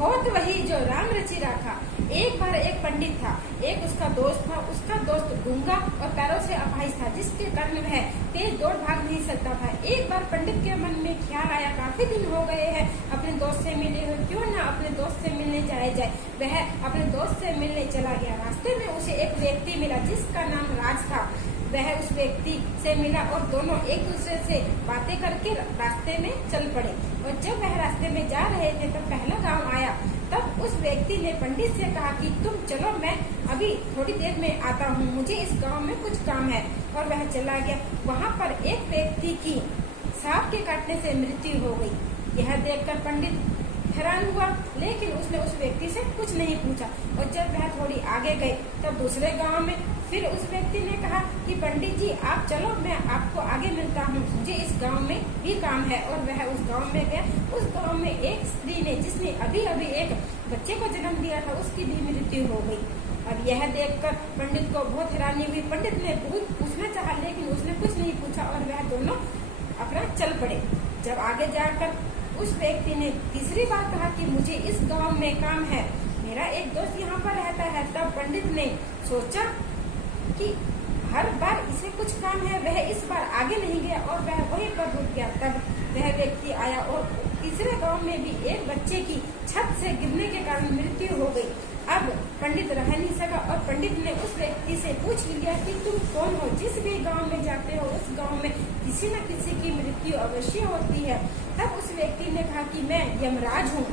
होत वही जो राम रचि राखा। एक बार एक पंडित था, एक उसका दोस्त था। उसका दोस्त गूंगा और पैरों से अपाहिज था, जिसके कारण वह तेज दौड़ भाग नहीं सकता था। एक बार पंडित के मन में ख्याल आया, काफी दिन हो गए हैं अपने दोस्त से मिले हुए, क्यों ना अपने दोस्त से मिलने जाया जाए। वह अपने दोस्त से मिलने चला गया। रास्ते में उसे एक व्यक्ति मिला जिसका नाम राज था। वह उस व्यक्ति से मिला और दोनों एक दूसरे से बातें करके रास्ते में चल पड़े। और जब वह रास्ते में जा रहे थे तब पहला गांव आया। तब उस व्यक्ति ने पंडित से कहा कि तुम चलो, मैं अभी थोड़ी देर में आता हूँ, मुझे इस गांव में कुछ काम है। और वह चला गया। वहाँ पर एक व्यक्ति की सांप के काटने से मृत्यु हो गई। यह देखकर पंडित हैरान हुआ, लेकिन उसने उस व्यक्ति से कुछ नहीं पूछा। और जब वह थोड़ी आगे गए तब दूसरे गांव में फिर उस व्यक्ति ने कहा कि पंडित जी आप चलो, मैं आपको आगे मिलता हूँ, मुझे इस गांव में भी काम है। और वह उस गांव में गया। उस गांव में एक स्त्री ने, जिसने अभी अभी एक बच्चे को जन्म दिया था, उसकी भी मृत्यु हो गई। अब यह देखकर पंडित को बहुत हैरानी हुई। पंडित ने बहुत पूछना चाहा, लेकिन उसने कुछ नहीं पूछा और वह दोनों अपना चल पड़े। जब आगे जाकर उस व्यक्ति ने तीसरी बार कहा कि मुझे इस गांव में काम है, मेरा एक दोस्त यहाँ पर रहता है। तब पंडित ने सोचा कि हर बार इसे कुछ काम है, वह इस बार आगे नहीं गया और वह वहीं पर रुक गया। तब वह व्यक्ति आया और तीसरे गांव में भी एक बच्चे की छत से गिरने के कारण मृत्यु हो गई। अब पंडित रह नहीं सका और पंडित ने उस व्यक्ति से पूछ लिया कि तुम कौन हो। जिस भी गांव में जाते हो उस गांव में किसी न किसी की मृत्यु अवश्य होती है। तब उस व्यक्ति ने कहा कि मैं यमराज हूँ।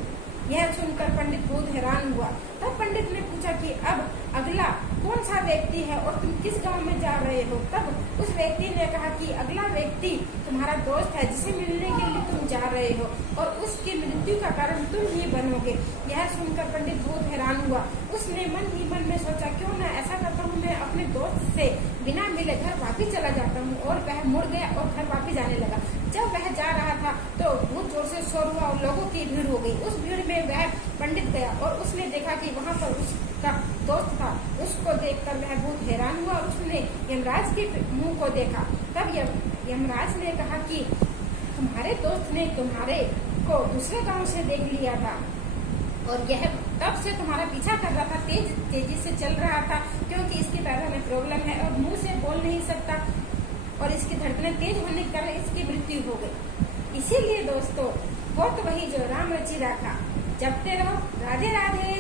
यह सुनकर पंडित बहुत हैरान हुआ। तब पंडित ने पूछा कि अब अगला कौन सा व्यक्ति है और तुम किस गांव में जा रहे हो। तब उस व्यक्ति ने कहा कि अगला व्यक्ति तुम्हारा दोस्त है, जिसे मिलने के लिए तुम जा रहे हो और उसकी मृत्यु का कारण तुम ही बनोगे। यह सुनकर पंडित बहुत हैरान हुआ। उसने मन ही मन में सोचा, क्यों ना ऐसा करता हूँ, मैं अपने दोस्त से बिना मिले घर वापिस चला जाता हूँ। और वह मुड़ गया और घर वापिस जाने लगा। जब वह जा रहा था तो बहुत जोर से शोर हुआ और लोगों की भीड़ हो गई। उस भीड़ में वह पंडित गया और उसने देखा कि वहाँ पर उसका दोस्त था। उसको देखकर वह बहुत हैरान हुआ और उसने यमराज के मुंह को देखा। तब यमराज ने कहा कि तुम्हारे दोस्त ने तुम्हारे को दूसरे गांव से देख लिया था और यह तब से तुम्हारा पीछा कर रहा था, तेजी से चल रहा था, क्योंकि इसके पैरों में प्रॉब्लम है और मुंह से बोल नहीं सकता और इसकी धड़कनें तेज होने के कारण इसकी मृत्यु हो गई। इसीलिए दोस्तों, होत वही जो राम रचि राखा। जपते रहो। राधे राधे।